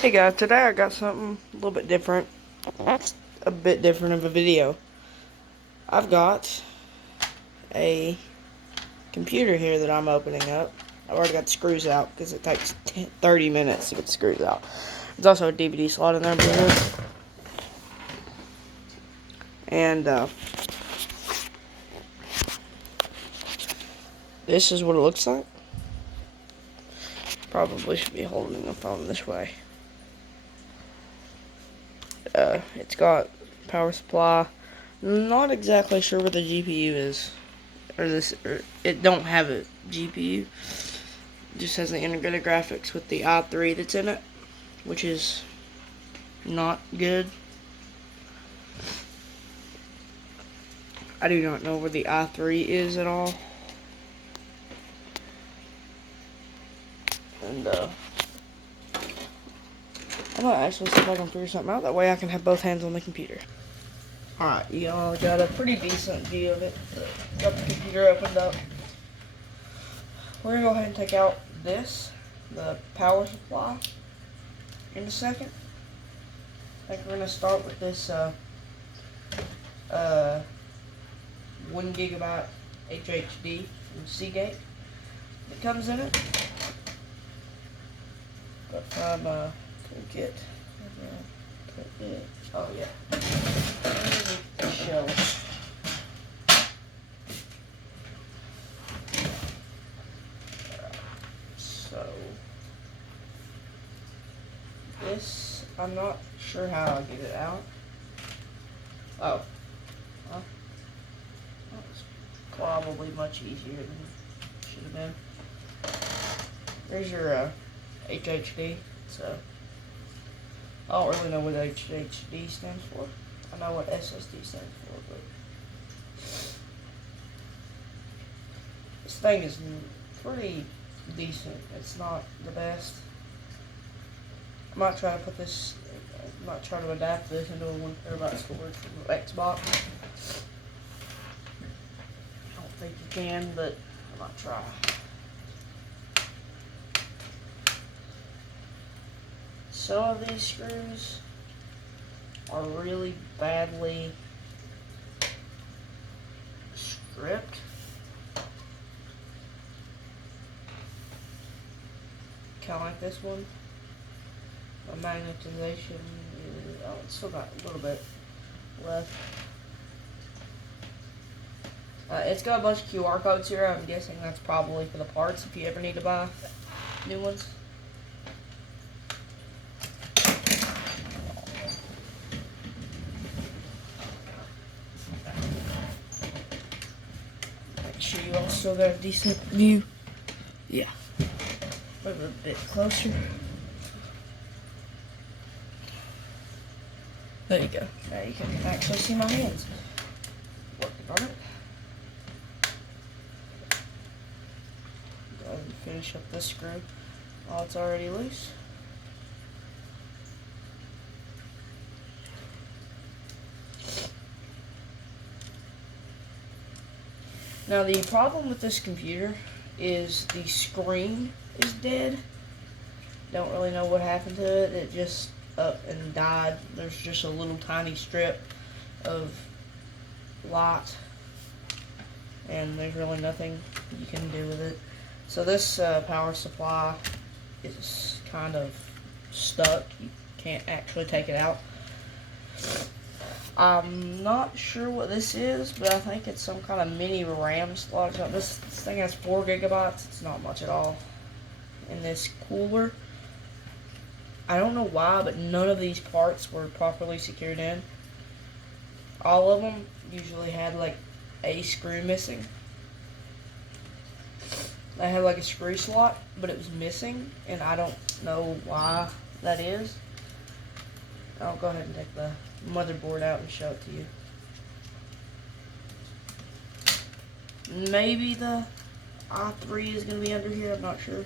Hey guys, today I got something a little bit different, a bit different of a video. I've got a computer here that I'm opening up. I've already got the screws out because it takes 30 minutes to get the screws out. There's also a DVD slot in there, and this is what it looks like. Probably should be holding the phone this way. It's got power supply. Not exactly sure where the GPU is. It don't have a GPU. It just has the integrated graphics with the i3 that's in it, which is not good. I do not know where the i3 is at all. And I'm gonna actually see if I can figure something out. That way I can have both hands on the computer. Alright, you all got a pretty decent view of it. Got the computer opened up. We're gonna go ahead and take out the power supply, in a second. I think we're gonna start with this 1 gigabyte HHD from Seagate that comes in it. But I'm could get oh yeah. Show. So this, I'm not sure how I'll get it out. Oh, well, that was probably much easier than it should have been. There's your HHD. So I don't really know what HHD stands for. I know what SSD stands for, but this thing is pretty decent. It's not the best. I might try to put this, I might try to adapt this into a 1 terabyte storage from the Xbox. I don't think you can, but I might try. Some of these screws are really badly stripped. Kind of like this one. The magnetization is, oh, it's still got a little bit left. It's got a bunch of QR codes here. I'm guessing that's probably for the parts if you ever need to buy new ones. Make sure you all still got a decent view. Yeah. Move a bit closer. There you go. Now you can actually see my hands working on it. Go ahead and finish up this screw while it's already loose. Now the problem with this computer is the screen is dead. Don't really know what happened to it. It just up and died. There's just a little tiny strip of light, and there's really nothing you can do with it. So this power supply is kind of stuck. You can't actually take it out. I'm not sure what this is, but I think it's some kind of mini RAM slot. This thing has 4 gigabytes. It's not much at all. And this cooler, I don't know why, but none of these parts were properly secured in. All of them usually had like a screw missing. I had like a screw slot, but it was missing, and I don't know why that is. I'll go ahead and take the motherboard out and show it to you. Maybe the i3 is going to be under here, I'm not sure.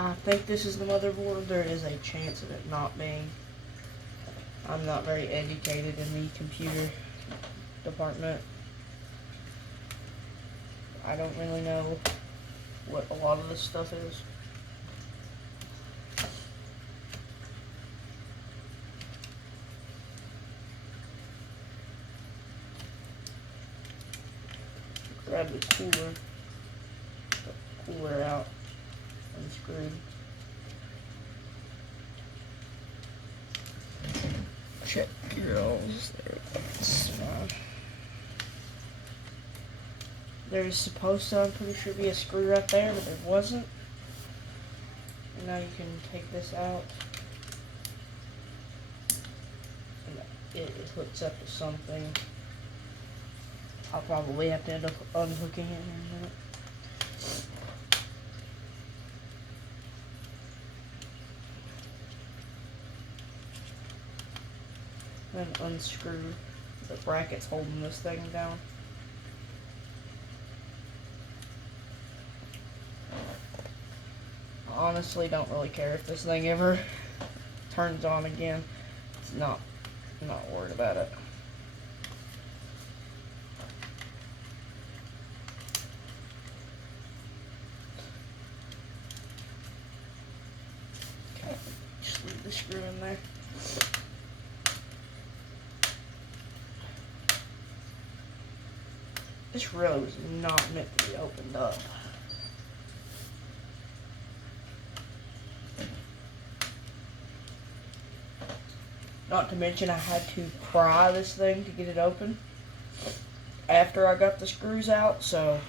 I think this is the motherboard. There is a chance of it not being. I'm not very educated in the computer department. I don't really know what a lot of this stuff is. Grab the cooler out, unscrewed. Check your holes. That's fine. There's supposed to, I'm pretty sure, be a screw right there, but there wasn't. And now you can take this out. And it hooks up to something. I'll probably have to end up unhooking it in a minute. Then unscrew the brackets holding this thing down. I honestly don't really care if this thing ever turns on again. I'm not worried about it. Okay, just leave the screw in there. This really was not meant to be opened up. Not to mention I had to pry this thing to get it open after I got the screws out, so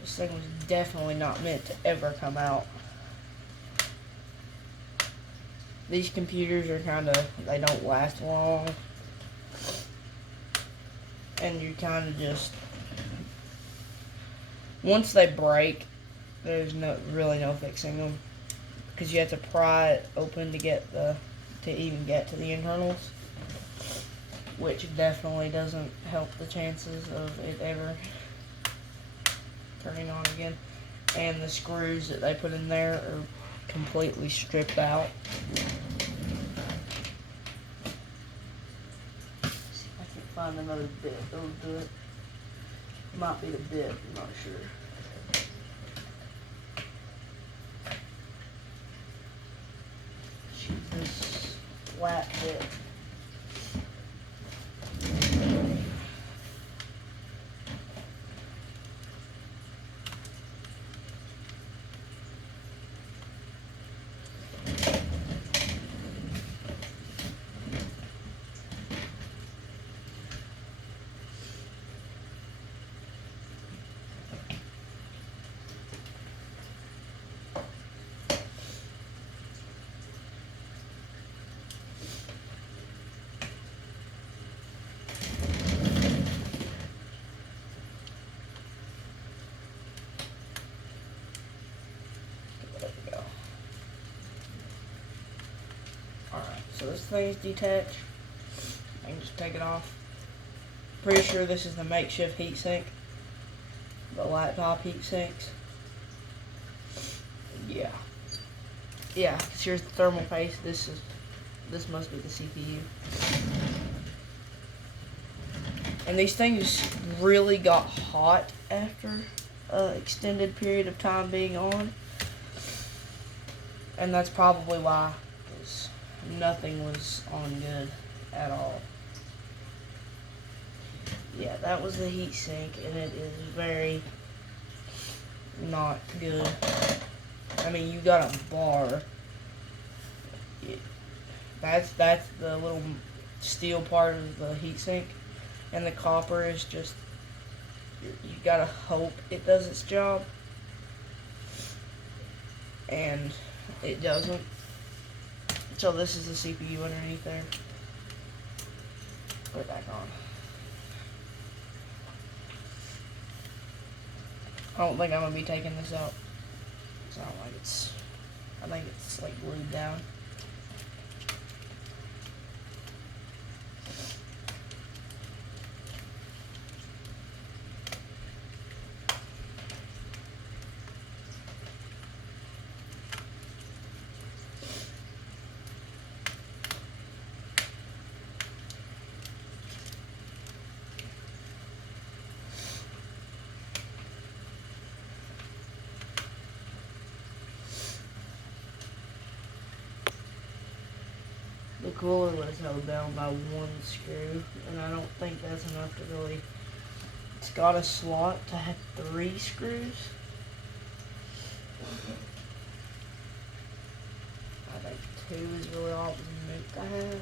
this thing was definitely not meant to ever come out. These computers are they don't last long. And you kind of just, once they break, there's really no fixing them, because you have to pry it open to even get to the internals, which definitely doesn't help the chances of it ever turning on again. And the screws that they put in there are completely stripped out. Find another bit, that'll do it. Might be the bit, I'm not sure. Shoot this flat bit. So this thing's detached. I can just take it off. Pretty sure this is the makeshift heatsink. The laptop heat sinks. Yeah. Yeah, because here's the thermal paste. This must be the CPU. And these things really got hot after an extended period of time being on. And that's probably why, because nothing was on good at all. Yeah, that was the heatsink, and it is very not good. I mean, you got a bar. That's the little steel part of the heatsink, and the copper is just, you gotta hope it does its job, and it doesn't. So this is the CPU underneath there. Put it back on. I don't think I'm gonna be taking this out. I think it's like glued down. cooler was held down by one screw, and I don't think that's enough to really. It's got a slot to have 3 screws. I think 2 is really all it's meant to have.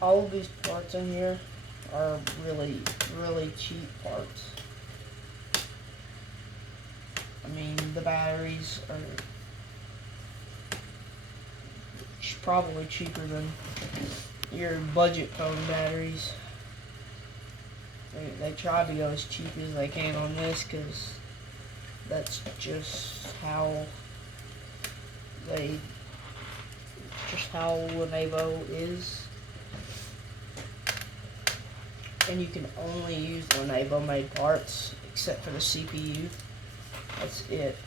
All of these parts in here are really, really cheap parts. I mean, the batteries are probably cheaper than your budget phone batteries. They try to go as cheap as they can on this because that's just how Lenavo is. And you can only use Lenavo made parts except for the CPU. That's it.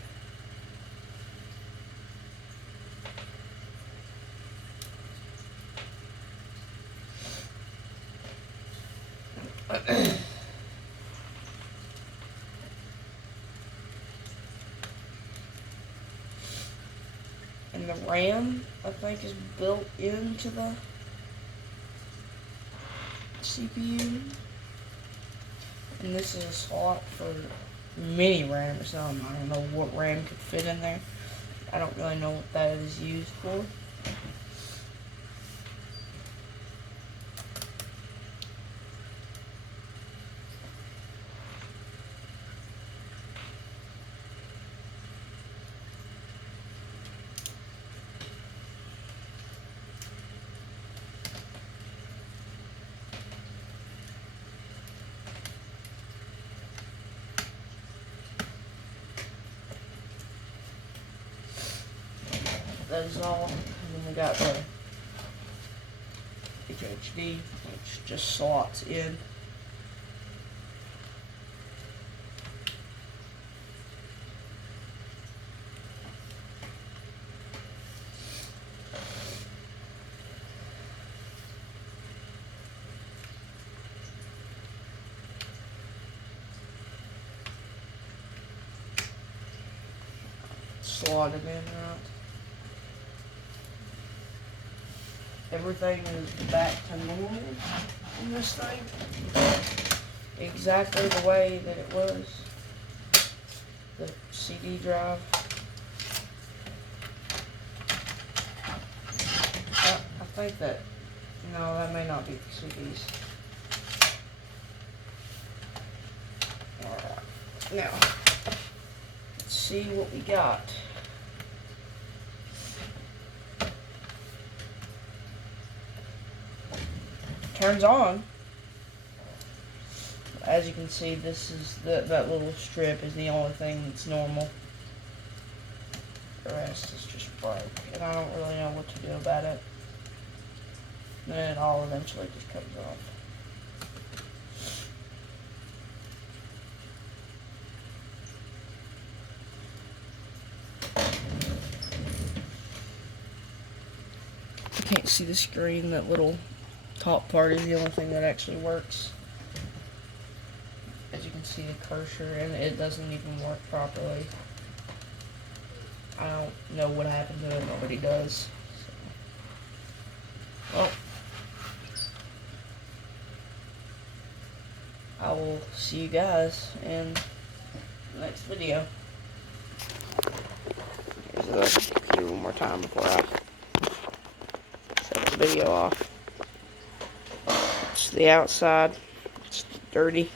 And the RAM, I think, is built into the CPU. And this is a slot for mini RAM or something. I don't know what RAM could fit in there. I don't really know what that is used for. That is all. And then we got the HHD, which just slots in. Slotted in right. Everything is back to normal in this thing. Exactly the way that it was. The CD drive. I think that, no, that may not be the CDs. Alright, now, let's see what we got. Turns on. As you can see, this is that little strip is the only thing that's normal. The rest is just broke, and I don't really know what to do about it. And then it all eventually just comes off. You can't see the screen, that little top part is the only thing that actually works. As you can see the cursor, and it doesn't even work properly. I don't know what happened to it, nobody does. So. Well, I will see you guys in the next video. Here's the computer one more time before I shut the video off. It's the outside. It's dirty.